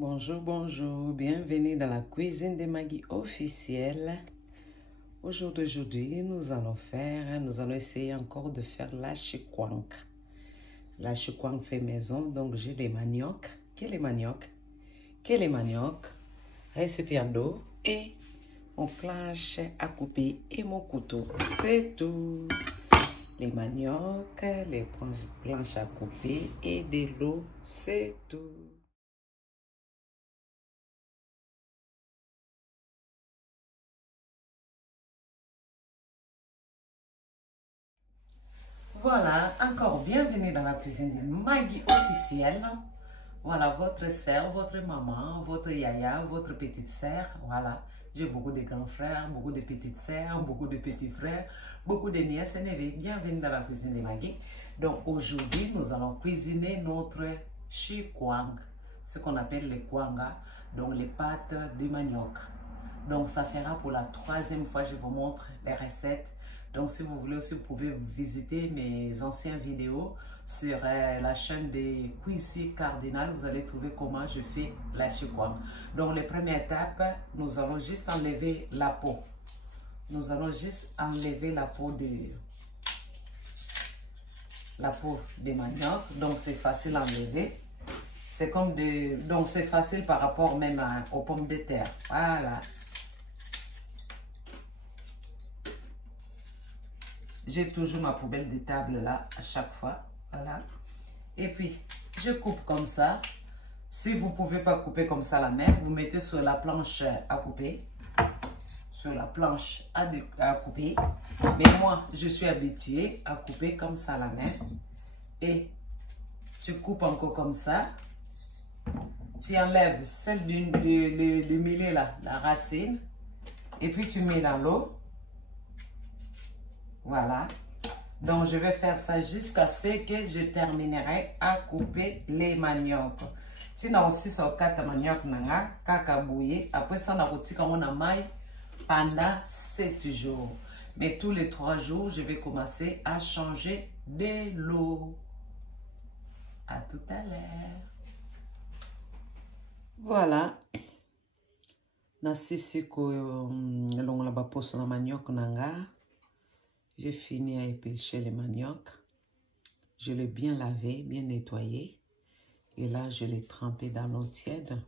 Bonjour, bonjour, bienvenue dans la cuisine de Maggie officielle. Aujourd'hui, nous allons essayer encore de faire la chikwang. La chikwang fait maison, donc j'ai des maniocs. Quel est manioc? Récipient d'eau et mon planche à couper et mon couteau. C'est tout. Les maniocs, les planches à couper et de l'eau, c'est tout. Voilà, encore bienvenue dans la cuisine de Maggie officielle. Voilà, votre sœur, votre maman, votre yaya, votre petite sœur. Voilà, j'ai beaucoup de grands frères, beaucoup de petites sœurs, beaucoup de petits frères, beaucoup de nièces et neveux. Bienvenue dans la cuisine de Maggie. Donc aujourd'hui, nous allons cuisiner notre chikwang, ce qu'on appelle les kwanga, donc les pâtes de manioc. Donc ça fera pour la troisième fois, je vous montre les recettes. Donc, si vous voulez aussi, vous pouvez visiter mes anciennes vidéos sur la chaîne de Quincy Cardinal. Vous allez trouver comment je fais la chikwang. Donc, les premières étapes, nous allons juste enlever la peau. Nous allons juste enlever la peau de manioc. Donc, c'est facile à enlever. C'est comme donc, c'est facile par rapport même aux pommes de terre. Voilà. J'ai toujours ma poubelle de table là, à chaque fois. Voilà. Et puis, je coupe comme ça. Si vous ne pouvez pas couper comme ça la main, vous mettez sur la planche à couper. Sur la planche à couper. Mais moi, je suis habituée à couper comme ça la main. Et tu coupes encore comme ça. Tu enlèves celle du milieu là, la racine. Et puis, tu mets dans l'eau. Voilà. Donc, je vais faire ça jusqu'à ce que je terminerai à couper les maniocs. Si on aussi sur 4 maniocs, kaka bouillé. Après ça, on a rôti comme on a maille pendant 7 jours. Mais tous les 3 jours, je vais commencer à changer de l'eau. À tout à l'heure. Voilà. Nasisi ko longo la baposo na manioc nanga. J'ai fini à éplucher les maniocs. Je l'ai bien lavé, bien nettoyé. Et là, je l'ai trempé dans l'eau tiède.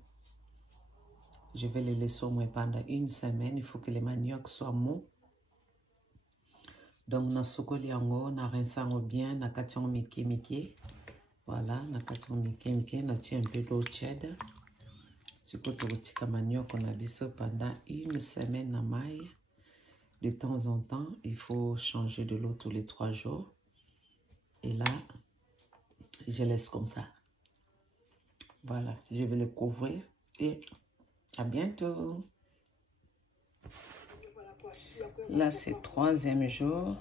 Je vais les laisser au moins pendant 1 semaine. Il faut que les maniocs soient mous. Donc, na sokoli yango, na rinsango bien, na katiango mike. Voilà, na katiango mike, na tia un peu d'eau tiède. Tu peux te retirer manioc, on a biso pendant 1 semaine na maille. De temps en temps, il faut changer de l'eau tous les 3 jours. Et là, je laisse comme ça. Voilà, je vais le couvrir et à bientôt. Là, c'est 3e jour.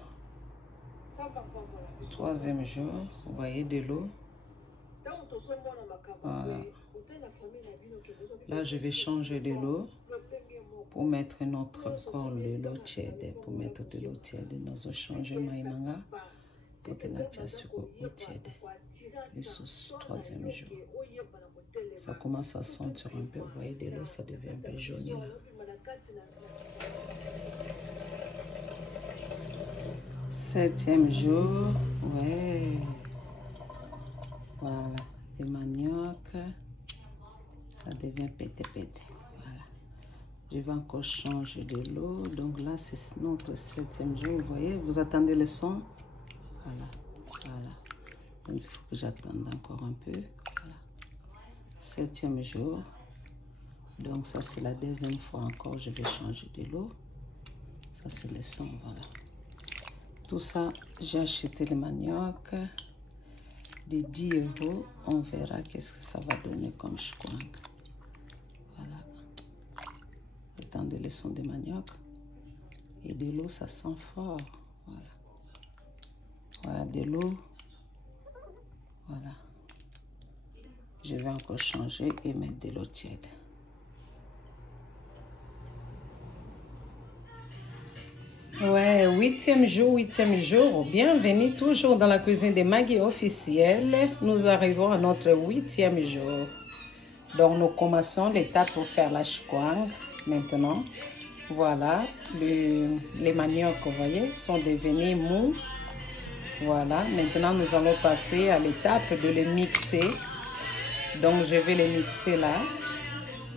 3e jour, vous voyez de l'eau. Voilà. Là, je vais changer de l'eau. Pour mettre notre corps de l'eau tiède, pour mettre de l'eau tiède, nous allons changer maïnanga pour tenir sur l'eau tiède. Le sous 3e jour. Ça commence à sentir un peu, vous voyez de l'eau, ça devient un peu jaune là. Septième jour, ouais. Voilà, les maniocs, ça devient pété. Je vais encore changer de l'eau. Donc là, c'est notre 7e jour. Vous voyez, vous attendez le son. Voilà. Donc il faut que j'attende encore un peu. Voilà. 7e jour. Donc ça, c'est la 2e fois encore. Je vais changer de l'eau. Ça, c'est le son. Voilà. Tout ça, j'ai acheté le manioc de 10 €. On verra qu'est-ce que ça va donner comme chikwang. Voilà. Attendez le son de manioc. Et de l'eau, ça sent fort. Voilà. Voilà, de l'eau. Voilà. Je vais encore changer et mettre de l'eau tiède. Ouais, 8e jour. Bienvenue toujours dans la cuisine de Maggie officielle. Nous arrivons à notre 8e jour. Donc nous commençons l'étape pour faire la chikwang maintenant. Voilà, les maniocs, vous voyez, sont devenus mous. Voilà, maintenant nous allons passer à l'étape de les mixer. Donc je vais les mixer là.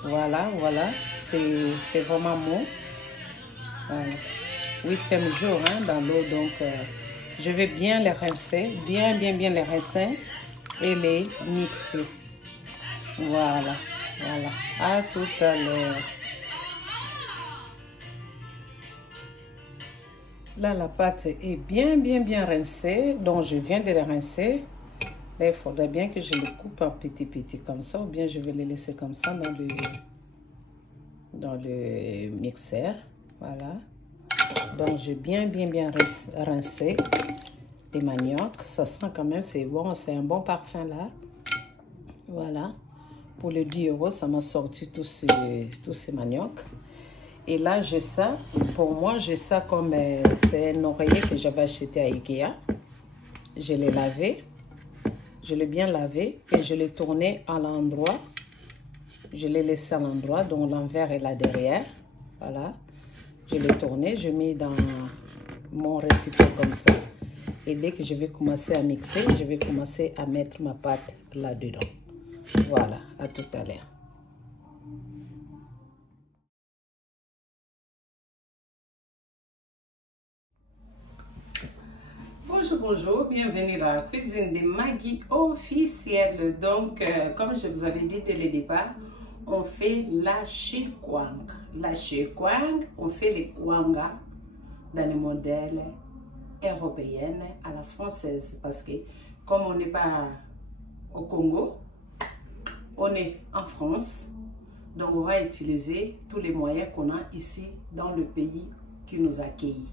Voilà, voilà, c'est vraiment mou. Voilà. 8e jour hein, dans l'eau, donc je vais bien les rincer, bien les rincer et les mixer. Voilà, voilà, à tout à l'heure. Là, la pâte est bien rincée, donc je viens de les rincer. Là, il faudrait bien que je les coupe en petits comme ça, ou bien je vais les laisser comme ça dans le mixeur. Voilà. Donc, j'ai bien rincé les maniocs. Ça sent quand même, c'est bon, c'est un bon parfum là. Voilà. Pour le 10 €, ça m'a sorti tous ces maniocs. Et là, j'ai ça. Pour moi, j'ai ça comme c'est un oreiller que j'avais acheté à Ikea. Je l'ai lavé. Je l'ai bien lavé et je l'ai tourné à l'endroit. Je l'ai laissé à l'endroit, donc l'envers est là derrière. Voilà. Je l'ai tourné, je mets dans mon récipient comme ça. Et dès que je vais commencer à mixer, je vais commencer à mettre ma pâte là-dedans. Voilà, à tout à l'heure. Bonjour, bonjour, bienvenue dans la cuisine de Maggie officielle. Donc, comme je vous avais dit dès le départ, on fait la chikwang. La chikwang, on fait les kwanga dans les modèles européens à la française. Parce que comme on n'est pas au Congo, on est en France. Donc, on va utiliser tous les moyens qu'on a ici dans le pays qui nous accueille.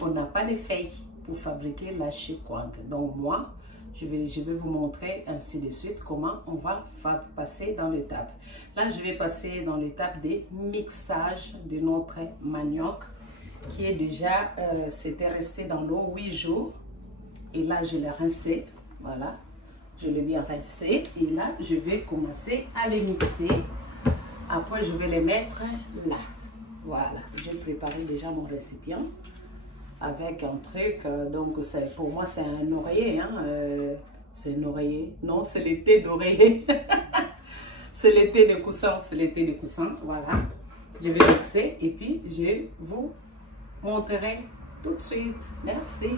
On n'a pas de feuilles pour fabriquer la chikwang. Donc, moi, je vais vous montrer ainsi de suite comment on va passer dans l'étape. Là, je vais passer dans l'étape des mixages de notre manioc qui est déjà, c'était resté dans l'eau 8 jours. Et là, je l'ai rincé. Voilà, je l'ai bien rincé. Et là, je vais commencer à les mixer. Après, je vais les mettre là. Voilà, j'ai préparé déjà mon récipient avec un truc, donc pour moi c'est un oreiller, hein, c'est un oreiller, non c'est l'été d'oreiller, c'est l'été de coussin, c'est l'été de coussin, voilà. Je vais mixer et puis je vous montrerai tout de suite, merci.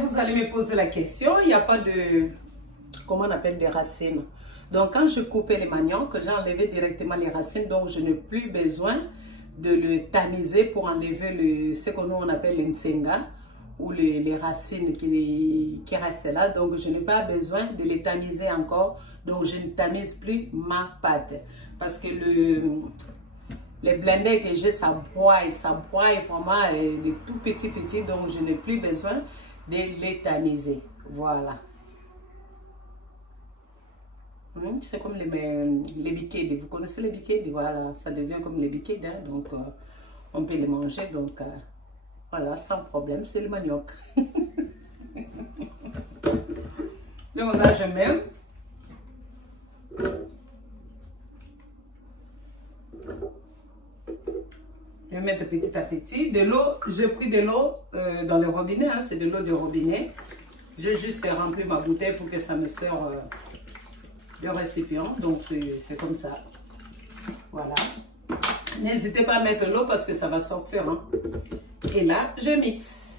Vous allez me poser la question, il n'y a pas de, comment on appelle, des racines. Donc quand je coupais les maniocs, j'ai enlevé directement les racines, donc je n'ai plus besoin de le tamiser pour enlever ce que nous on appelle l'intsenga ou les racines qui restent là. Donc je n'ai pas besoin de les tamiser encore, donc je ne tamise plus ma pâte parce que les blenders que j'ai, ça broie vraiment de tout petit, donc je n'ai plus besoin de les tamiser. Voilà. C'est comme les bikedi. Vous connaissez les bikedi? Voilà, ça devient comme les bikedi. Hein? Donc, on peut les manger. Donc, voilà, sans problème. C'est le manioc. Donc, là, je mets. Je vais mettre petit à petit. De l'eau, j'ai pris de l'eau dans le robinet. Hein? C'est de l'eau de robinet. J'ai juste rempli ma bouteille pour que ça me sorte. Le récipient, donc c'est comme ça. Voilà. N'hésitez pas à mettre l'eau parce que ça va sortir. Hein. Et là, je mixe.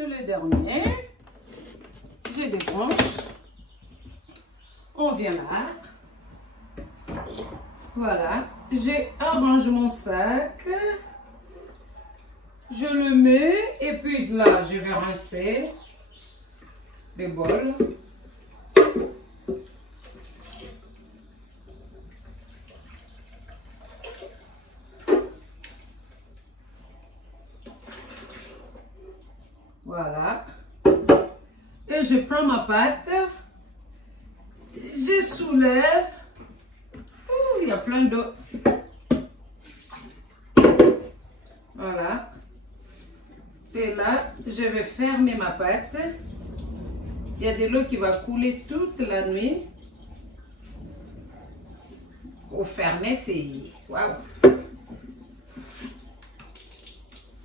c'est le dernier. Je débranche. On vient là. Voilà. J'ai arrangé mon sac. Je le mets et puis là, je vais rincer les bols. Voilà. Et je prends ma pâte. Je soulève. Il y a plein d'eau. Voilà. Et là, je vais fermer ma pâte. Il y a de l'eau qui va couler toute la nuit. Pour fermer, c'est... Waouh!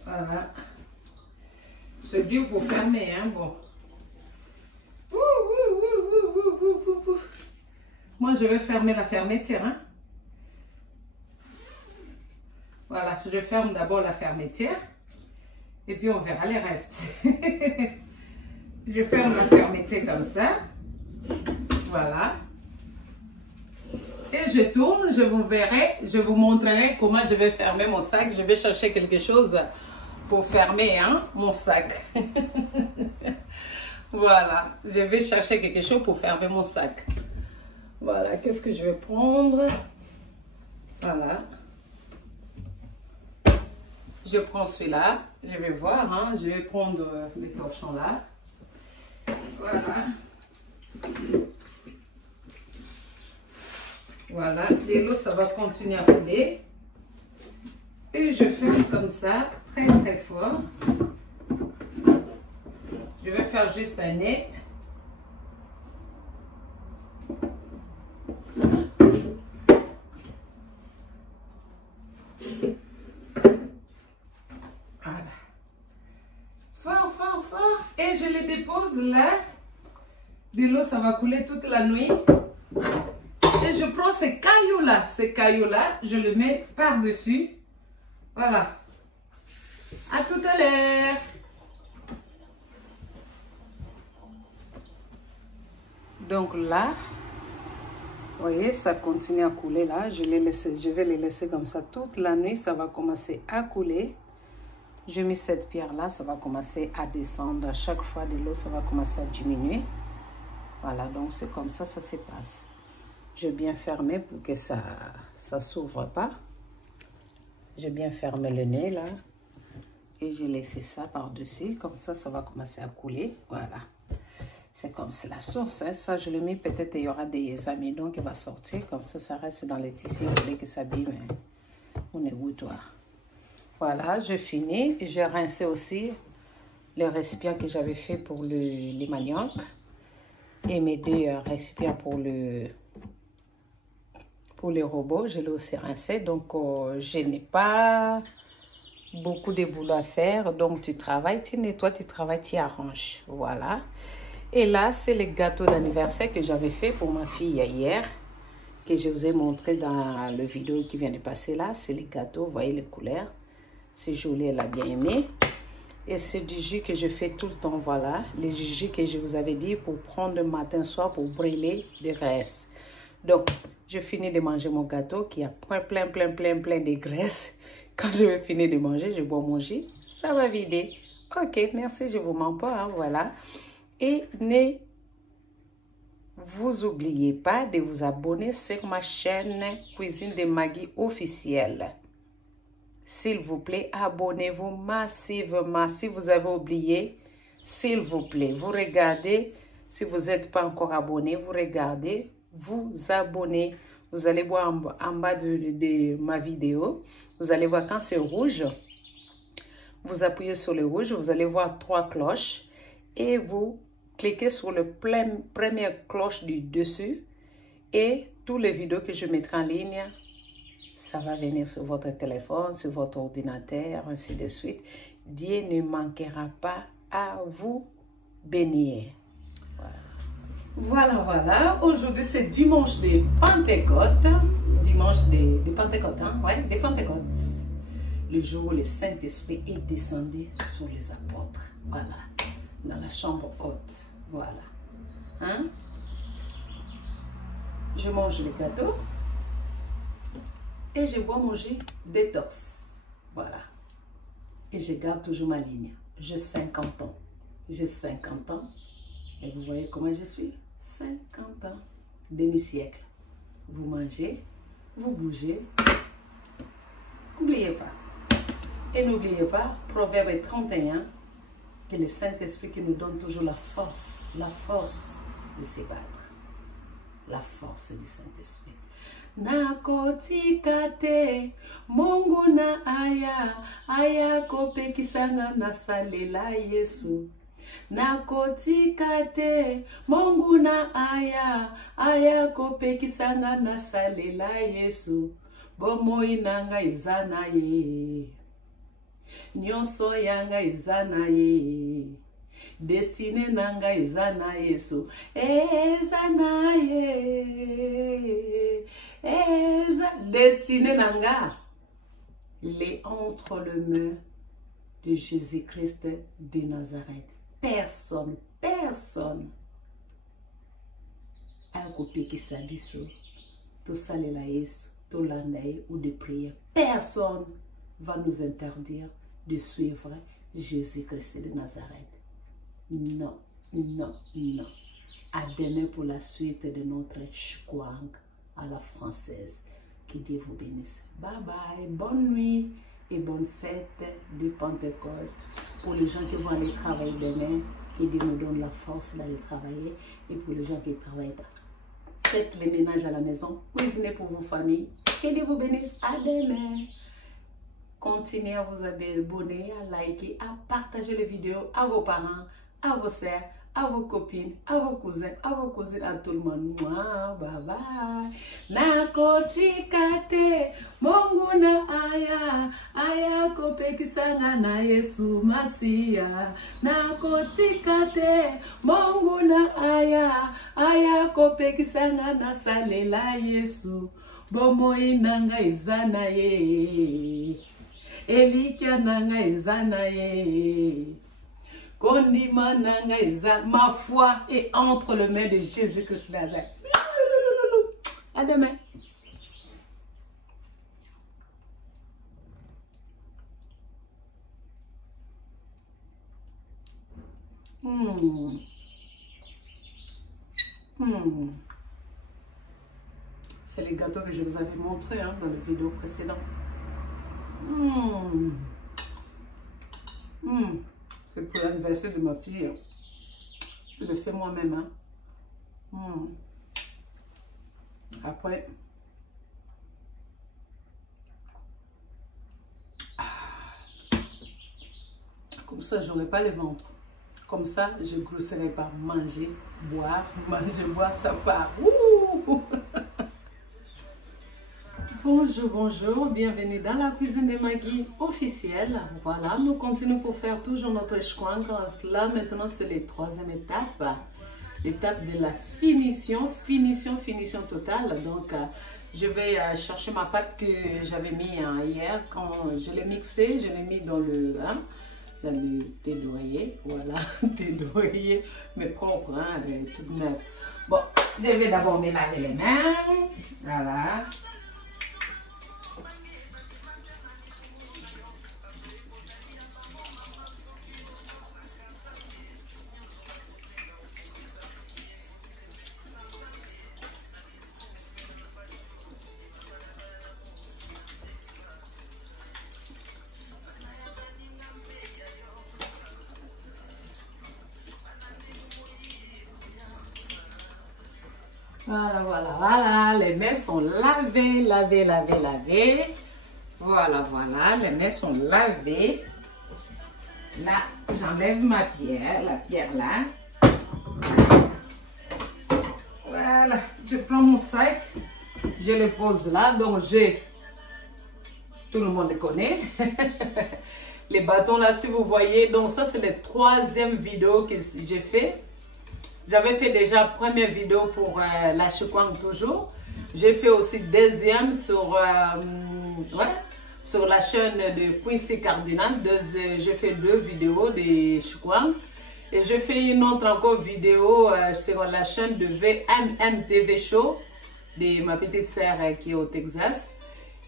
Voilà. C'est dur pour fermer, hein, bon. Moi, je vais fermer la fermeture, hein. Voilà, je ferme d'abord la fermeture. Et puis, on verra les restes. Je ferme la fermeture comme ça. Voilà. Et je tourne, je vous verrai, je vous montrerai comment je vais fermer mon sac. Je vais chercher quelque chose pour fermer, hein, mon sac. Voilà, je vais chercher quelque chose pour fermer mon sac. Voilà, qu'est-ce que je vais prendre? Voilà. Je prends celui-là, je vais voir, hein, je vais prendre les torchons là. Voilà. Voilà, et l'eau, ça va continuer à couler. Et je ferme comme ça, très très fort. Je vais faire juste un nez. Voilà. Fort, fort, fort. Et je le dépose là. De l'eau, ça va couler toute la nuit. Et je prends ces cailloux-là, je le mets par-dessus. Voilà. À tout à l'heure. Donc là, vous voyez, ça continue à couler là. Je vais les laisser comme ça toute la nuit. Ça va commencer à couler. J'ai mis cette pierre-là, ça va commencer à descendre. À chaque fois de l'eau, ça va commencer à diminuer. Voilà, donc c'est comme ça, ça se passe. J'ai bien fermé pour que ça s'ouvre pas. J'ai bien fermé le nez là. Et j'ai laissé ça par-dessus. Comme ça, ça va commencer à couler. Voilà. C'est comme c'est la source. Hein. Ça, je le mets. Peut-être il y aura des amidons qui vont sortir. Comme ça reste dans les tissus. Vous voulez que ça abîme mon égouttoir. Voilà, je finis. J'ai rincé aussi les récipients que j'avais fait pour les maniocs. Et mes deux récipients pour les robots, je l'ai aussi rincé. Donc, je n'ai pas beaucoup de boulot à faire. Donc, tu travailles, tu nettoies, tu travailles, tu arranges. Voilà. Et là, c'est le gâteau d'anniversaire que j'avais fait pour ma fille hier, que je vous ai montré dans le vidéo qui vient de passer là. C'est le gâteau, vous voyez les couleurs. C'est joli, elle a bien aimé. Et c'est du jus que je fais tout le temps, voilà. Les jus que je vous avais dit pour prendre le matin, soir, pour brûler de graisse. Donc, je finis de manger mon gâteau qui a plein de graisse. Quand je vais finir de manger, je bois mon jus, ça va vider. Ok, merci, je vous mens pas, hein, voilà. Et ne vous oubliez pas de vous abonner sur ma chaîne Cuisine de Maggie officielle. S'il vous plaît, abonnez-vous massivement. Si vous avez oublié, s'il vous plaît, vous regardez. Si vous n'êtes pas encore abonné, vous regardez, vous abonnez. Vous allez voir en bas de ma vidéo. Vous allez voir quand c'est rouge. Vous appuyez sur le rouge, vous allez voir 3 cloches. Et vous cliquez sur le première cloche du dessus. Et toutes les vidéos que je mettrai en ligne, ça va venir sur votre téléphone, sur votre ordinateur, ainsi de suite. Dieu ne manquera pas à vous bénir. Voilà. Aujourd'hui, c'est dimanche de Pentecôte. Dimanche de Pentecôte, hein? Ouais, de Pentecôte. Le jour où le Saint-Esprit est descendu sur les apôtres. Voilà. dans la chambre haute. Voilà. Hein? Je mange les gâteaux et je bois manger détox. Voilà. Et je garde toujours ma ligne. J'ai 50 ans. J'ai 50 ans. Et vous voyez comment je suis? 50 ans. Demi-siècle. Vous mangez, vous bougez. N'oubliez pas. Et n'oubliez pas, Proverbe 31, que le Saint-Esprit qui nous donne toujours la force de se battre. La force du Saint-Esprit. Nakotika te Mungu na aya kopekisanga na salela Yesu. Nakotika te Mungu na aya kopekisanga na salela Yesu. Bomoi nanga izana ye. Nyonso yanga izana ye. Destine nanga izana Yesu. Ezana ye. Destine nanga. Il est entre les mains de Jésus-Christ de Nazareth. Personne a copié qui s'abisso. Tout ça la Yesu, tout l'année ou de prière. Personne va nous interdire de suivre Jésus-Christ de Nazareth. Non, non, non. À demain pour la suite de notre Chikwang à la française. Que Dieu vous bénisse. Bye bye. Bonne nuit et bonne fête de Pentecôte. Pour les gens qui vont aller travailler demain, que Dieu nous donne la force d'aller travailler. Et pour les gens qui ne travaillent pas, faites les ménages à la maison. Cuisinez pour vos familles. Que Dieu vous bénisse. À demain. Continuez à vous abonner, à liker, à partager les vidéos à vos parents, à vos sœurs, à vos copines, à vos cousins, à vos cousines, à tout le monde. Moi, bye bye. Nakotika te Mungu na aya kopekisanga na Yesu Masia. Nakotika te Mungu na aya kopekisanga na salela Yesu. Bomoi nanga izana ye. Elikia nanga izana ye. Kondima nanga izana. Ma foi est entre les mains de Jésus-Christ. À demain. C'est les gâteaux que je vous avais montré dans la vidéo précédente. C'est pour l'anniversaire de ma fille. Je le fais moi-même. Après, comme ça, je n'aurai pas le ventre. Comme ça, je ne grossirai pas. Manger, boire, ça part. Bonjour, bonjour, bienvenue dans la cuisine de Maggie officielle. Voilà, nous continuons pour faire toujours notre Chikwang. Là, maintenant, c'est la troisième étape. L'étape de la finition totale. Donc, je vais chercher ma pâte que j'avais mis hier. Quand je l'ai mixée, je l'ai mis dans le thé d'oreiller. Voilà, thé d'oreiller, mais propre, toute neuve. Bon, je vais d'abord me laver les mains. Voilà. Voilà, les mains sont lavées. Voilà, les mains sont lavées. Là, j'enlève ma pierre, la pierre là. Voilà, je prends mon sac, je le pose là, donc tout le monde connaît. Les bâtons là, si vous voyez, donc ça c'est la troisième vidéo que j'ai fait. J'avais fait déjà première vidéo pour la Chikwang toujours. J'ai fait aussi deuxième sur la chaîne de Quincy Cardinal. J'ai fait 2 vidéos de Chikwang. Et je fais une autre encore vidéo sur la chaîne de VMMTV Show de ma petite sœur qui est au Texas.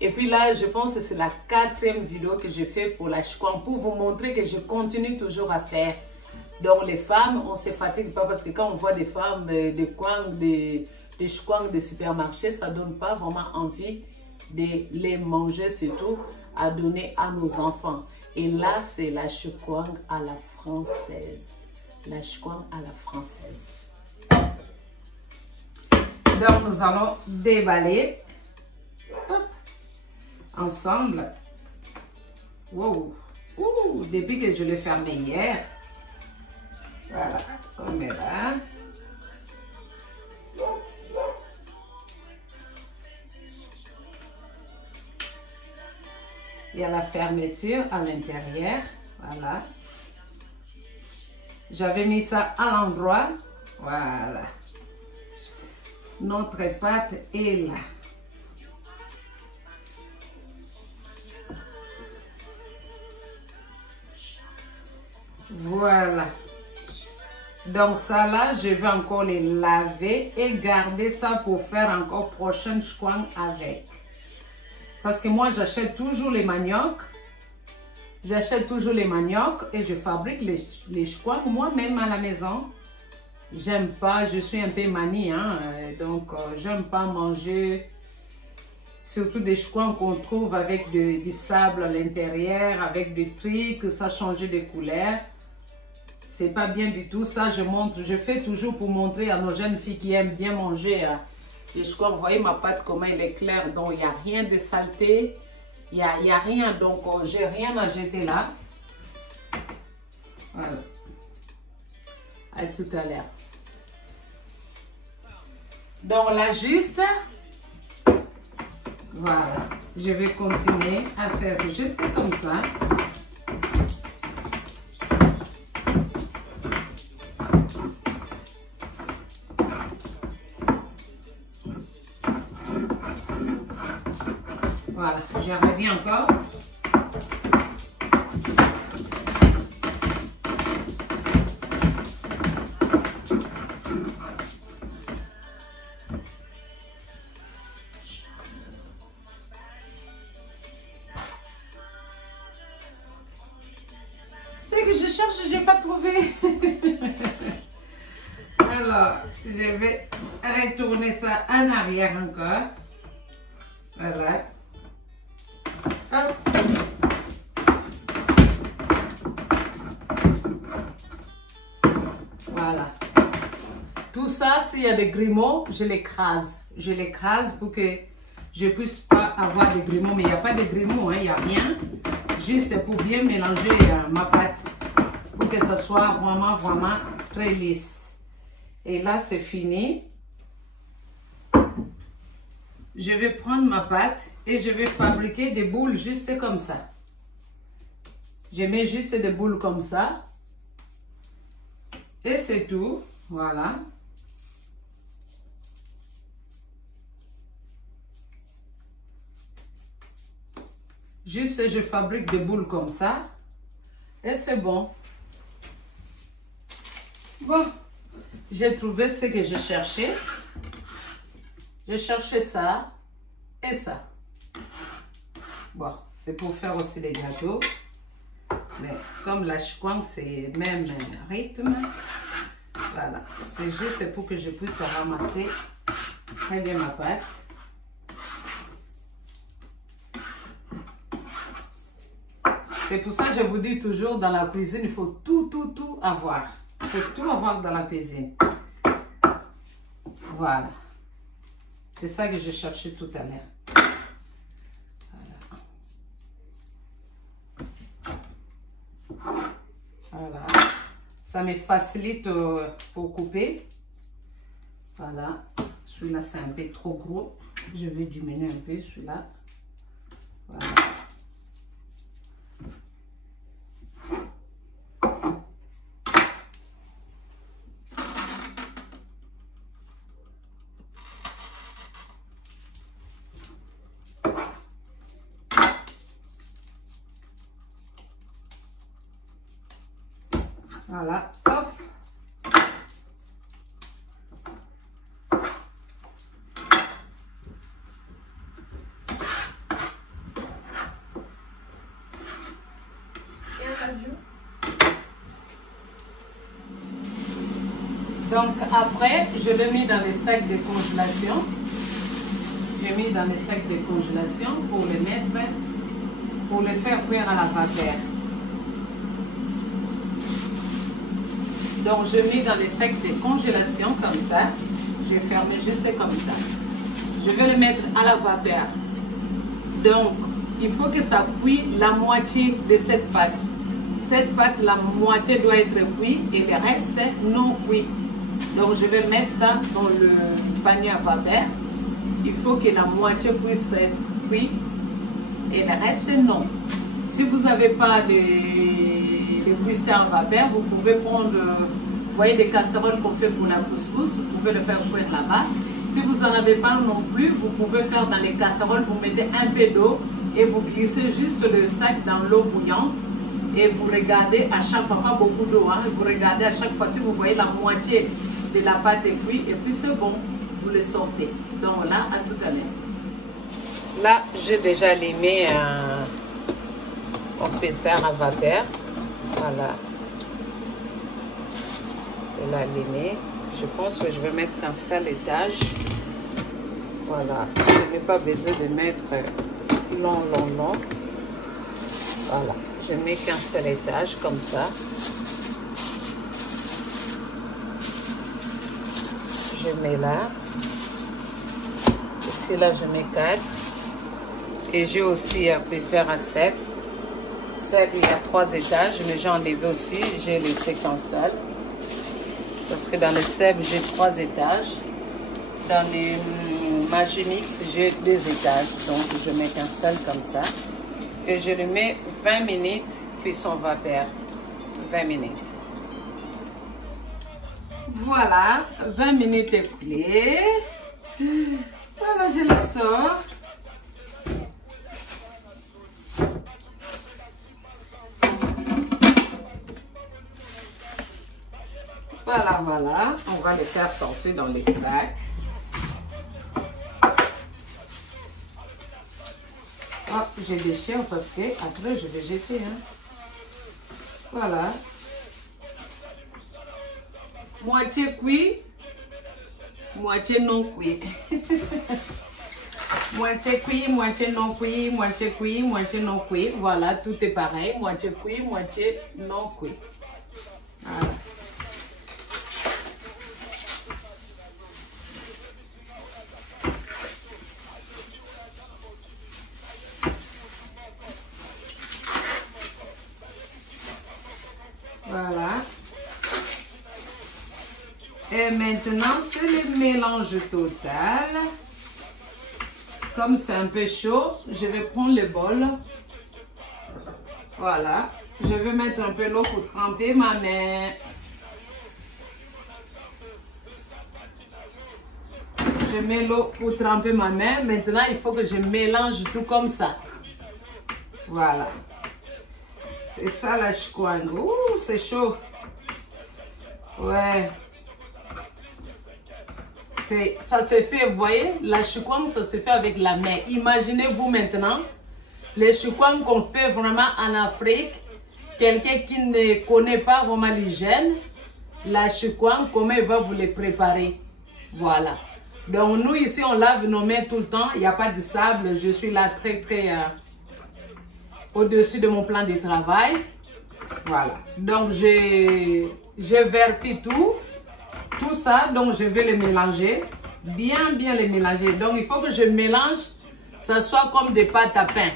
Et puis là, je pense que c'est la 4e vidéo que je fais pour la Chikwang pour vous montrer que je continue toujours à faire. Donc les femmes, on ne se fatigue pas parce que quand on voit des femmes, des Kwang, des Chikwang de supermarché, ça ne donne pas vraiment envie de les manger, surtout à donner à nos enfants. Et là, c'est la Chikwang à la française. La Chikwang à la française. Donc nous allons déballer ensemble. Wow! Ouh, depuis que je l'ai fermé hier. Voilà, on met là. Il y a la fermeture à l'intérieur. Voilà. J'avais mis ça à l'endroit. Voilà. Notre pâte est là. Voilà. Donc ça là, je vais encore les laver et garder ça pour faire encore prochaine Chikwang avec. Parce que moi, j'achète toujours les maniocs. J'achète toujours les maniocs et je fabrique les Chikwang moi-même à la maison. J'aime pas, je suis un peu manie, hein, donc j'aime pas manger surtout des Chikwang qu'on trouve avec du sable à l'intérieur, avec des trucs, ça change de couleur. C'est pas bien du tout. Ça, je fais toujours pour montrer à nos jeunes filles qui aiment bien manger les Chikwang. Vous voyez ma pâte, comment elle est claire. Donc, il n'y a rien de saleté. Il n'y a rien. Donc, j'ai rien à jeter là. Voilà. À tout à l'heure. Donc, là, juste... Voilà. Je vais continuer à faire juste comme ça. Voilà, je reviens encore. C'est que je cherche, je n'ai pas trouvé. Alors, je vais retourner ça en arrière encore. Voilà. Hop. Voilà. Tout ça, s'il y a des grumeaux, je l'écrase. Je l'écrase pour que je puisse pas avoir des grumeaux. Mais il n'y a pas de grumeaux, hein, il n'y a rien. Juste pour bien mélanger ma pâte. Pour que ça soit vraiment très lisse. Et là, c'est fini. Je vais prendre ma pâte et je vais fabriquer des boules juste comme ça. Je mets juste des boules comme ça. Et c'est tout. Voilà. Juste, je fabrique des boules comme ça. Et c'est bon. Bon. J'ai trouvé ce que je cherchais. Je cherchais ça et ça. Bon, c'est pour faire aussi des gâteaux. Mais comme la Chikwang, c'est le même rythme. Voilà. C'est juste pour que je puisse ramasser très bien ma pâte. C'est pour ça que je vous dis toujours, dans la cuisine, il faut tout avoir. Il faut tout avoir dans la cuisine. Voilà. C'est ça que je cherchais tout à l'heure. Voilà. Voilà. Ça me facilite pour couper. Voilà. Celui-là, c'est un peu trop gros. Je vais diminuer un peu celui-là. Voilà. Voilà, hop. Donc après, je l'ai mis dans les sacs de congélation. J'ai mis dans les sacs de congélation pour les mettre, pour les faire cuire à la vapeur. Donc je mets dans les sacs de congélation comme ça. Je vais fermer juste comme ça. Je vais le mettre à la vapeur. Donc il faut que ça cuise la moitié de cette pâte. Cette pâte, la moitié doit être cuite et le reste non cuit. Donc je vais mettre ça dans le panier à vapeur. Il faut que la moitié puisse être cuite et le reste non. Si vous n'avez pas les cuisseurs à vapeur, vous pouvez prendre, vous voyez, des casseroles qu'on fait pour la couscous, vous pouvez le faire cuire là-bas. Si vous n'en avez pas non plus, vous pouvez faire dans les casseroles, vous mettez un peu d'eau et vous glissez juste le sac dans l'eau bouillante. Et vous regardez à chaque fois, pas beaucoup d'eau, hein, vous regardez à chaque fois si vous voyez la moitié de la pâte est cuite et puis c'est bon, vous le sortez. Donc là, à tout à l'heure. Là, j'ai déjà allumé mon cuisseur à vapeur. Voilà. Je l'ai allumé. Je pense que je vais mettre qu'un seul étage. Voilà. Je n'ai pas besoin de mettre long. Voilà. Je mets qu'un seul étage comme ça. Je mets là. Ici, là, je mets 4. Et j'ai aussi un cuisseur à sec. Celle, il y a 3 étages, mais j'ai enlevé aussi. J'ai laissé qu'un seul. Parce que dans le seb, j'ai 3 étages. Dans les Magimix, j'ai 2 étages. Donc, je mets qu'un seul comme ça. Et je le mets 20 minutes cuisson vapeur. 20 minutes. Voilà, 20 minutes écoulées. Voilà, je le sors. Voilà, on va les faire sortir dans les sacs. Oh, j'ai déchiré parce que après je vais jeter. Hein. Voilà. Moitié cuit, moitié non cuit. Moitié cuit, moitié non cuit, moitié cuit, moitié non cuit. Voilà, tout est pareil. Moitié cuit, moitié non cuit. Voilà. Voilà. Et maintenant, c'est le mélange total. Comme c'est un peu chaud, je vais prendre le bol. Voilà. Je vais mettre un peu d'eau pour tremper ma main. Je mets l'eau pour tremper ma main. Maintenant, il faut que je mélange tout comme ça. Voilà. C'est ça la choukwang. Ouh, c'est chaud. Ouais. Ça se fait, vous voyez, la choukwang, ça se fait avec la main. Imaginez-vous maintenant, les choukwang qu'on fait vraiment en Afrique, quelqu'un qui ne connaît pas vraiment l'hygiène, la choukwang, comment il va vous les préparer. Voilà. Donc nous ici, on lave nos mains tout le temps, il n'y a pas de sable, je suis là très au-dessus de mon plan de travail. Voilà. Donc je vérifie tout ça, donc je vais les mélanger, bien les mélanger. Donc il faut que je mélange, ça soit comme des pâtes à pain.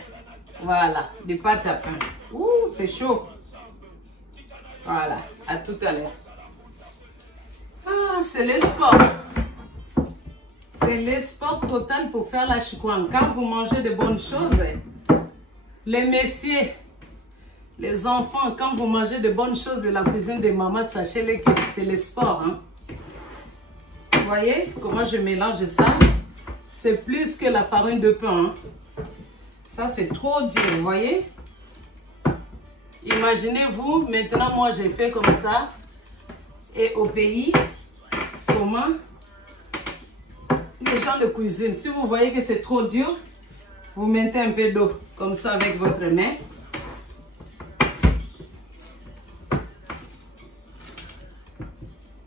Voilà, des pâtes à pain. Ouh, c'est chaud. Voilà, à tout à l'heure. Ah, c'est le sport. C'est le sport total pour faire la choukwang. Quand vous mangez de bonnes choses, les messieurs, les enfants, quand vous mangez de bonnes choses de la cuisine de maman, sachez-le que c'est le sport. Hein. Vous voyez comment je mélange ça? C'est plus que la farine de pain. Hein. Ça, c'est trop dur, vous voyez? Imaginez-vous, maintenant moi j'ai fait comme ça. Et au pays, comment les gens le cuisinent. Si vous voyez que c'est trop dur, vous mettez un peu d'eau, comme ça avec votre main.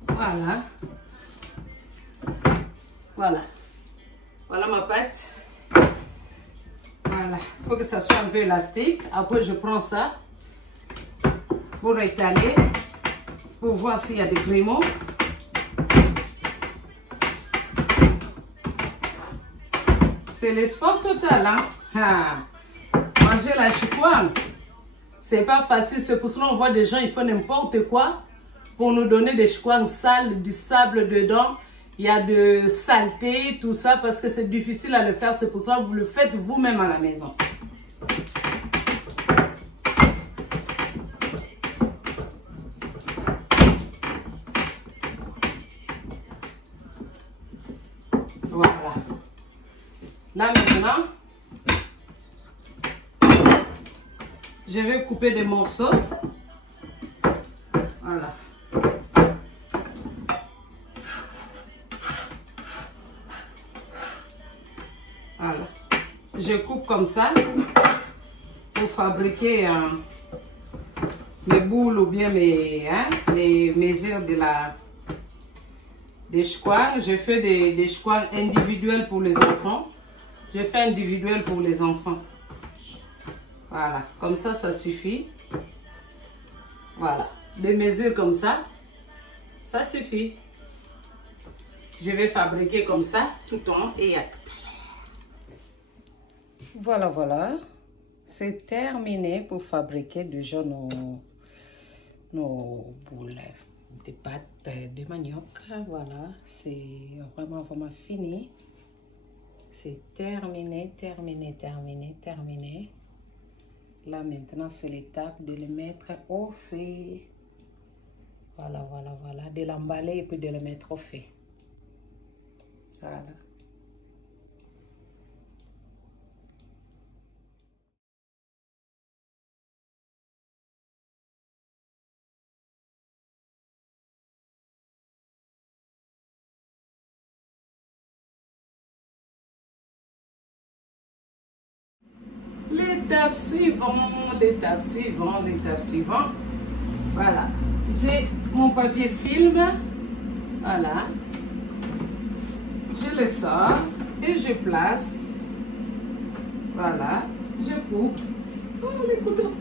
Voilà. Voilà. Voilà ma pâte. Voilà. Il faut que ça soit un peu élastique. Après, je prends ça pour étaler, pour voir s'il y a des grumeaux. C'est le sport total, hein? Ah. Manger la chikwang, c'est pas facile. C'est pour cela qu'on voit des gens, ils font n'importe quoi pour nous donner des chikwang sales, du sable dedans. Il y a de saleté, tout ça, parce que c'est difficile à le faire. C'est pour ça que vous le faites vous-même à la maison. Voilà. Là maintenant, je vais couper des morceaux. Voilà. Voilà. Je coupe comme ça pour fabriquer mes boules ou bien mes airs des chikwang. Je fais des chikwang individuels pour les enfants. Je fais individuel pour les enfants. Voilà, comme ça, ça suffit. Voilà, des mesures comme ça, ça suffit. Je vais fabriquer comme ça tout le temps et à tout à l'heure. Voilà, voilà. C'est terminé pour fabriquer déjà nos boules de pâte de manioc. Voilà, c'est vraiment fini. C'est terminé, terminé, terminé, terminé. Là, maintenant, c'est l'étape de le mettre au feu. Voilà, voilà, voilà. De l'emballer et puis de le mettre au feu. Voilà. L'étape suivante, l'étape suivante, l'étape suivante. Voilà. J'ai mon papier film. Voilà. Je le sors et je place. Voilà. Je coupe. Oh, les couteaux.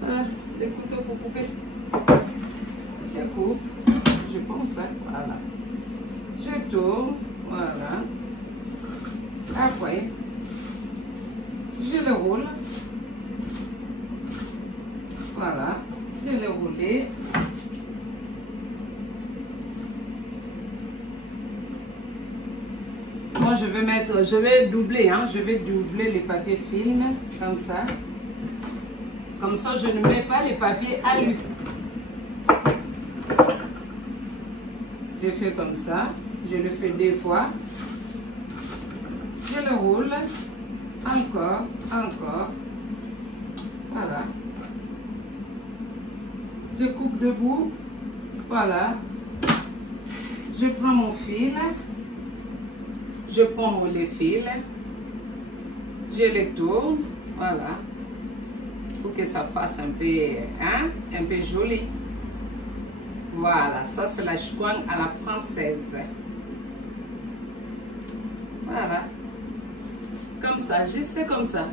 Voilà, les couteaux pour couper. Je coupe. Je prends ça. Voilà. Je tourne. Voilà. Après, je le roule. Voilà, je l'ai roulé. Moi, je vais doubler, hein. Je vais doubler les papiers film, comme ça. Comme ça, je ne mets pas les papiers alu. Je fais comme ça. Je le fais 2 fois. Je le roule, encore, encore, voilà. Je coupe de bout, voilà. Je prends mon fil, je prends le fil, je le tourne, voilà, pour que ça fasse un peu, hein, un peu joli. Voilà, ça c'est la chikwang à la française. Voilà. Comme ça, juste comme ça.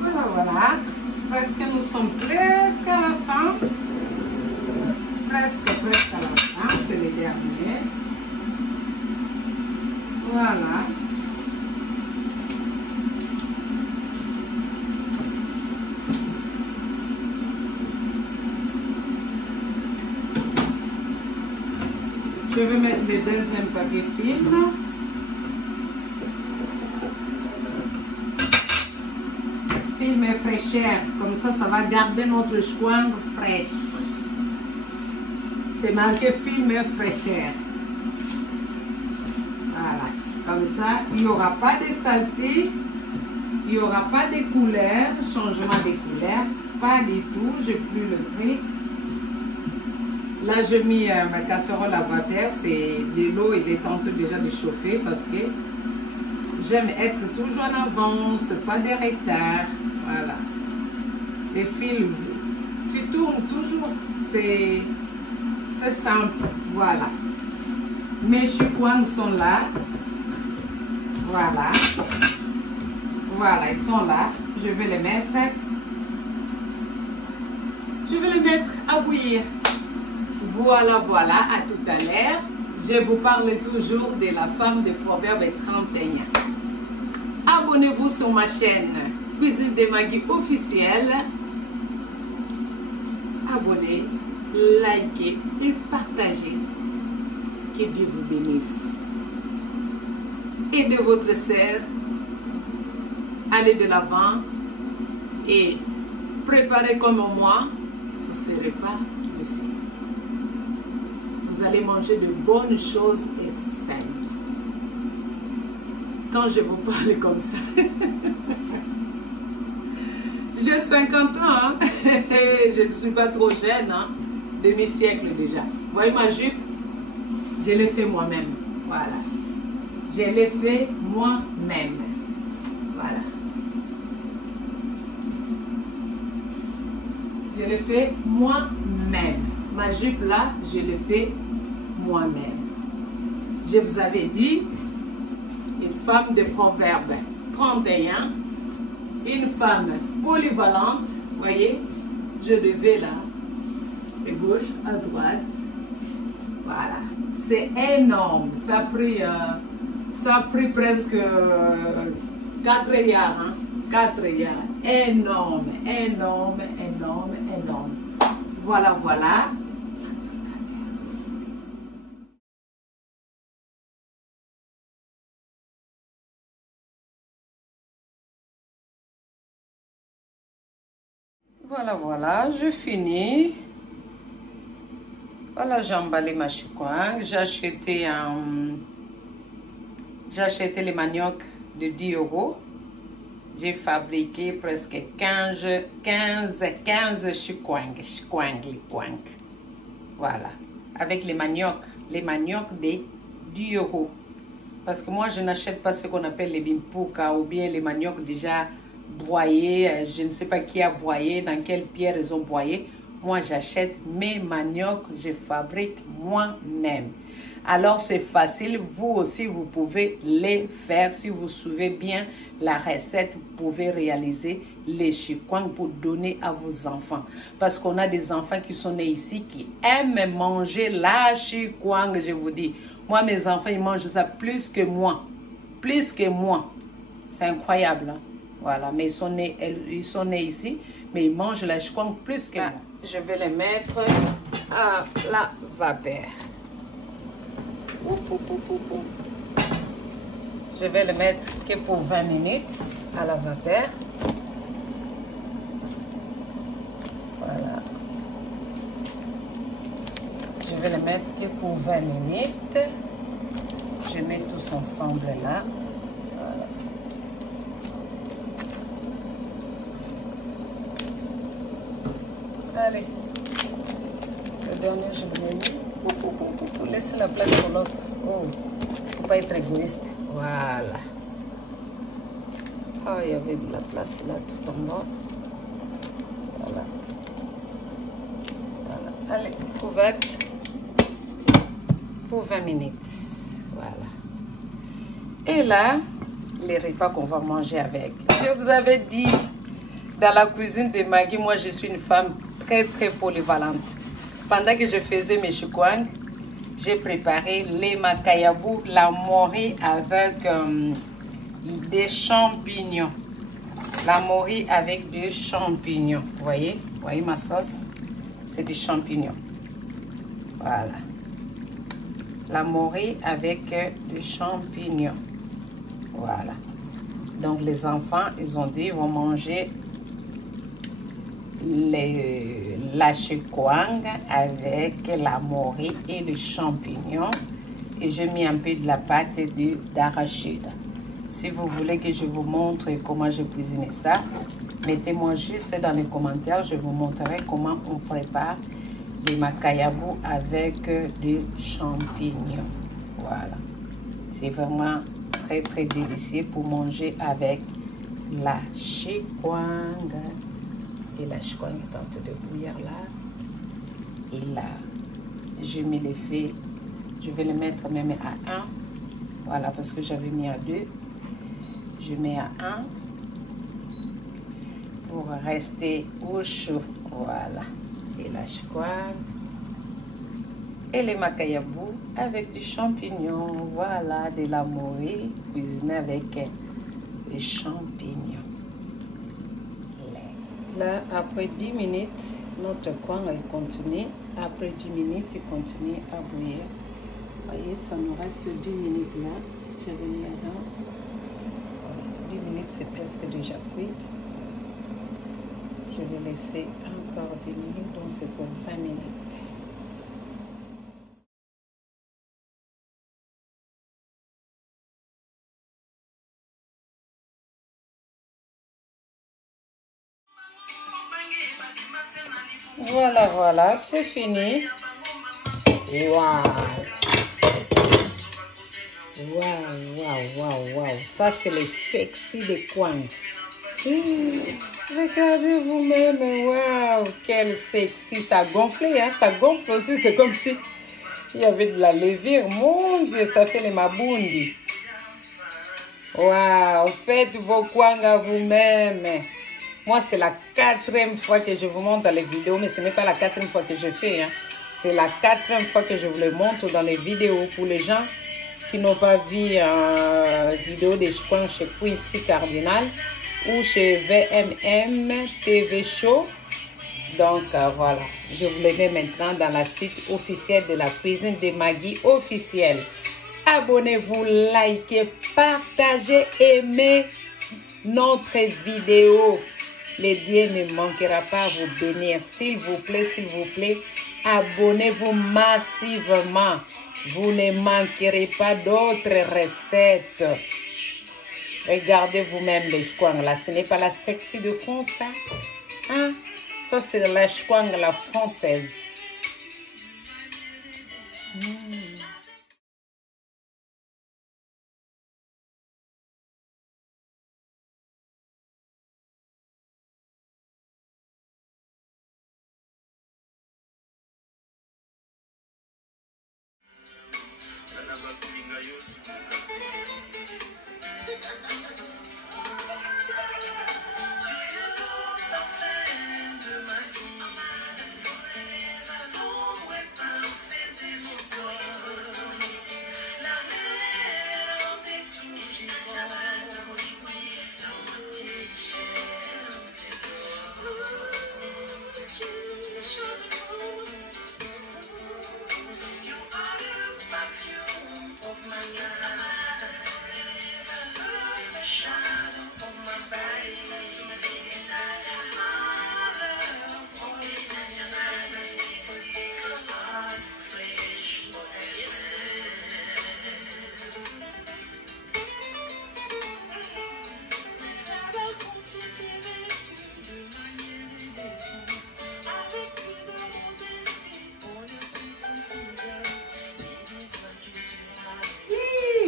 Voilà, voilà. Presque nous sommes presque à la fin. Presque à la fin. C'est le dernier. Voilà. Je vais mettre le deuxième papier film. Film et fraîcheur. Comme ça, ça va garder notre chikwang fraîche. C'est marqué fumer fraîcheur. Voilà. Comme ça, il n'y aura pas de saleté, il n'y aura pas de couleur, changement de couleur, pas du tout. Je plie le truc. Là, je mis ma casserole à vapeur, c'est de l'eau et des tentes déjà de chauffer parce que j'aime être toujours en avance, pas de retard. Voilà. Les fils, tu tournes toujours, c'est simple. Voilà. Mes choucouangs sont là. Voilà. Voilà, ils sont là. Je vais les mettre. Je vais les mettre à bouillir. Voilà, voilà, à tout à l'heure. Je vous parle toujours de la femme de Proverbe 31. Abonnez-vous sur ma chaîne Cuisine de Maggie officielle. Abonnez, likez et partagez. Que Dieu vous bénisse. Aidez votre sœur. Allez de l'avant et préparez comme moi. Vous ne serez pas dessus. Vous allez manger de bonnes choses et saines. Quand je vous parle comme ça, j'ai 50 ans, hein? Je ne suis pas trop jeune, hein? Demi-siècle déjà. Vous voyez ma jupe? Je l'ai fait moi-même. Voilà. Je l'ai fait moi-même. Voilà. Je l'ai fait moi-même. Ma jupe là, je l'ai fait moi-même. Je vous avais dit, une femme de Proverbe 31, une femme polyvalente, voyez, je devais là, de gauche à droite, voilà, c'est énorme, ça a pris presque 4 heures, hein? 4 heures, énorme, énorme, énorme, énorme, voilà, voilà. Voilà, voilà, je finis. Voilà, j'ai emballé ma choucouang. J'ai acheté les maniocs de 10 €. J'ai fabriqué presque 15 choucouang. Voilà, avec les maniocs de 10 €. Parce que moi, je n'achète pas ce qu'on appelle les bimpouka ou bien les maniocs déjà broyés. Je ne sais pas qui a broyé, dans quelle pierre ils ont broyé. Moi, j'achète mes maniocs, je fabrique moi-même. Alors, c'est facile. Vous aussi, vous pouvez les faire. Si vous suivez bien la recette, vous pouvez réaliser les choucouang pour donner à vos enfants. Parce qu'on a des enfants qui sont nés ici, qui aiment manger la choucouang, je vous dis. Moi, mes enfants, ils mangent ça plus que moi. Plus que moi. C'est incroyable. Hein? Voilà, mais ils sont nés ici, mais ils mangent la choucouang plus que moi. Je vais les mettre à la vapeur. Je vais les mettre que pour 20 minutes à la vapeur. Voilà. Je vais les mettre que pour 20 minutes. Je mets tous ensemble là. Voilà. Allez. Le dernier, je le mets. Laissez la place pour l'autre. Oh, faut pas être égoïste. Voilà. Oh, il y avait de la place là tout en bas. Voilà. Voilà. Allez, couvercle pour 20 minutes. Voilà. Et là, les repas qu'on va manger avec. Je vous avais dit, dans la cuisine de Maggie, moi je suis une femme très polyvalente. Pendant que je faisais mes choucouang, j'ai préparé les makayabou, la morue avec des champignons. La morue avec des champignons. Vous voyez ma sauce? C'est des champignons. Voilà. La morue avec des champignons. Voilà. Donc les enfants, ils ont dit, ils vont manger la chikwang avec la morue et le champignon. Et j'ai mis un peu de la pâte d'arachide. Si vous voulez que je vous montre comment je cuisine ça, mettez-moi juste dans les commentaires. Je vous montrerai comment on prépare des makayabu avec des champignons. Voilà. C'est vraiment très très délicieux pour manger avec la chikwang. Et la chikwang est en train de bouillir là. Et là, je mets les faits. Je vais le mettre même à 1. Voilà, parce que j'avais mis à 2. Je mets à 1 pour rester au chaud. Voilà. Et la chikwang. Et les makayabu avec du champignon. Voilà, de la morue cuisinée avec les champignons. Là, après 10 minutes, notre kwang continue. Après 10 minutes, il continue à bouillir. Vous voyez, ça nous reste 10 minutes là. J'avais mis à 10 minutes, c'est presque déjà cuit. Je vais laisser encore 10 minutes, donc c'est pour 20 minutes. Voilà, voilà, c'est fini. Waouh! Waouh! Ça, c'est le sexy de kwang. Regardez vous-même. Waouh! Quel sexy. Ça gonflé, hein? Ça gonfle aussi. C'est comme si il y avait de la levure. Mon Dieu, ça fait les mabundi. Waouh! Faites vos kwang à vous-même. Moi, c'est la 4e fois que je vous montre dans les vidéos, mais ce n'est pas la 4e fois que je fais. Hein. C'est la 4e fois que je vous le montre dans les vidéos. Pour les gens qui n'ont pas vu vidéo des chikwang chez Quincy Cardinal ou chez VMM TV Show. Donc, voilà. Je vous le mets maintenant dans la site officielle de la cuisine de Maggie officielle. Abonnez-vous, likez, partagez, aimez notre vidéo. Le Dieu ne manquera pas à vous bénir. S'il vous plaît, abonnez-vous massivement. Vous ne manquerez pas d'autres recettes. Regardez vous-même les chikwang là. Ce n'est pas la sexy de France, ça. Hein? Ça, c'est la chikwang la française.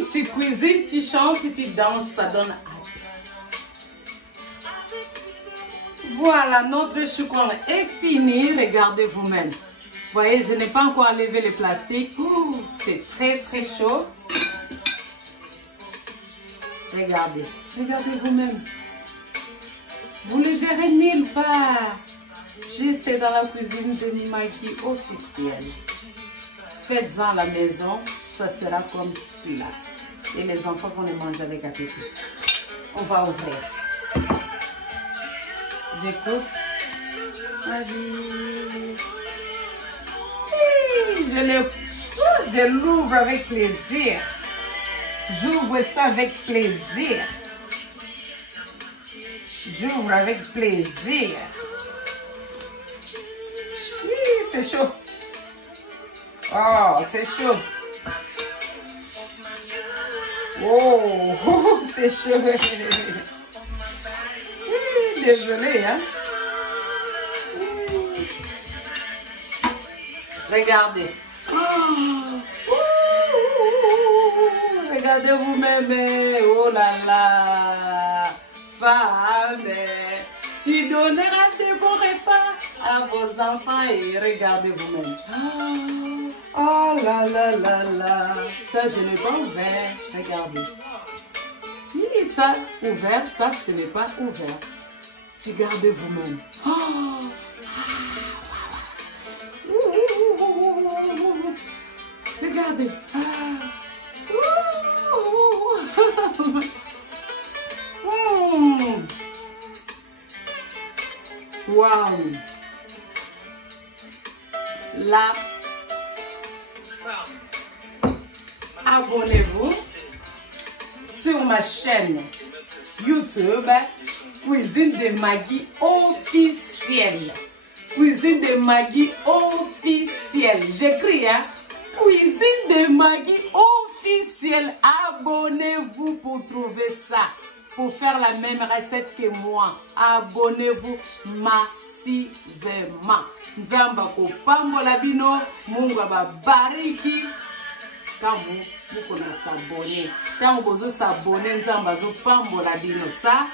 Tu cuisines, tu chantes, tu danses, ça donne appétit. Voilà, notre chikwang est fini. Regardez vous-même. Vous voyez, je n'ai pas encore enlevé le plastique. C'est très très chaud. Regardez, regardez vous-même. Vous ne le verrez nulle part. Juste dans la cuisine de Maggie officielle. Faites-en à la maison, ça sera comme celui-là. Et les enfants vont les manger avec appétit. On va ouvrir. J'écoute. Je l'ouvre avec plaisir. J'ouvre ça avec plaisir. J'ouvre avec plaisir. c'est chaud. Oh, c'est chaud. Oh, c'est chaud. Désolé, hein. Regardez. Regardez vous-même. Oh là là. Femme, tu donneras de bons repas à vos enfants et regardez vous-même. Oh là là là là. Ça, je n'ai pas ouvert. Regardez. Oui, ça, ouvert, ça, ce n'est pas ouvert. Regardez vous-même. Oh. Regardez. Wow. Là, abonnez-vous sur ma chaîne YouTube Cuisine de Maggie officielle. Cuisine de Maggie officielle. J'écris, hein? Cuisine de Maggie officielle. Abonnez-vous pour trouver ça. Pour faire la même recette que moi. Abonnez-vous massivement. Nzamba ko pambola bino, Mungu bariki. Quand vous connaissez s'abonner. Quand vous s'abonnez, Nzamba zo pambola bino. Ça,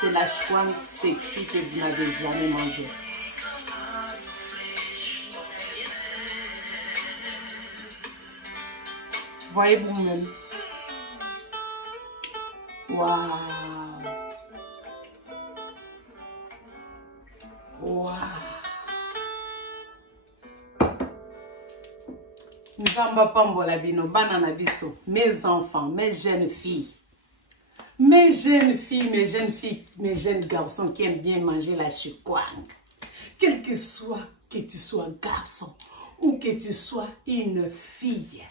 c'est la chouane sexy que vous n'avez jamais mangé. Voyez vous-même. Waouh. Waouh. Nzamba pambola bino banana biso. Mes enfants, mes jeunes filles. Mes jeunes filles, mes jeunes garçons qui aiment bien manger la chikwang. Quel que soit que tu sois garçon ou que tu sois une fille,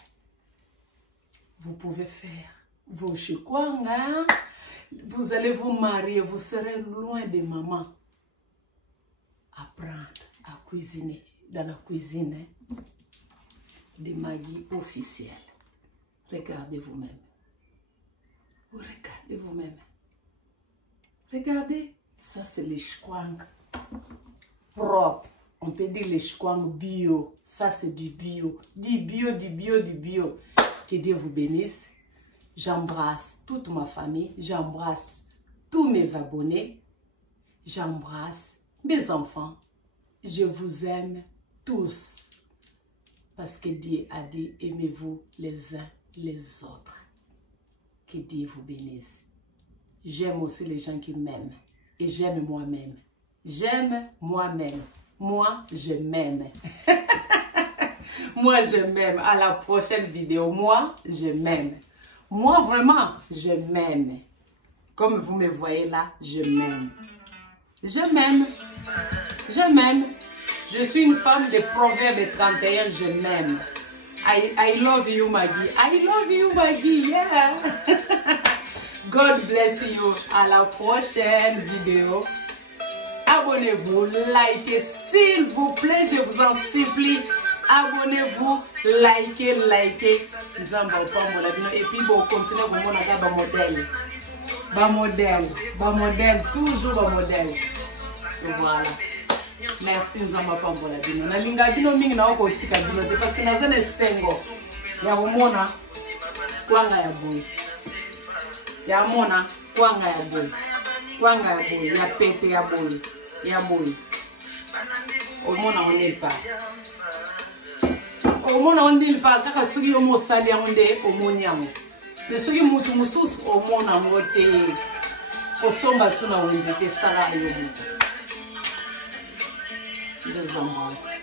vous pouvez faire vos chikwang, hein? Vous allez vous marier, vous serez loin de maman. Apprendre à cuisiner dans la cuisine, hein, de Maggie officielle. Regardez vous-même. Vous regardez vous-même. Regardez, ça c'est les chikwang propres. On peut dire les chikwang bio. Ça c'est du bio. Du bio, du bio, du bio. Que Dieu vous bénisse. J'embrasse toute ma famille. J'embrasse tous mes abonnés. J'embrasse mes enfants. Je vous aime tous. Parce que Dieu a dit, aimez-vous les uns les autres. Que Dieu vous bénisse. J'aime aussi les gens qui m'aiment. Et j'aime moi-même. J'aime moi-même. Moi, je m'aime. Moi, je m'aime. À la prochaine vidéo. Moi, je m'aime. Moi, vraiment, je m'aime. Comme vous me voyez là, je m'aime. Je m'aime. Je m'aime. Je suis une femme de Proverbe 31. Je m'aime. I love you, Maggie. I love you, Maggie. Yeah. God bless you. À la prochaine vidéo. Abonnez-vous, likez, s'il vous plaît, je vous en supplie. Abonnez-vous, likez. Et puis, bon, continuez à vous montrer un modèle. Modèle, toujours un modèle. Et voilà. Merci, nous avons pas bon la bino. Na linga bino mingi na oko tika bino parce que na zene sengo. Ya umona kwanga ya boy. Ya mona kwanga ya boy. Kwanga ya boy, ya pete ya boy. Ya boy. Omona onepa. Omona onilpa kaka sugi omo sali onde omonyamo. Mais sugi mutu mususu omona mote. Osomba suna wenzete sala yo mutu. Je vous embrasse.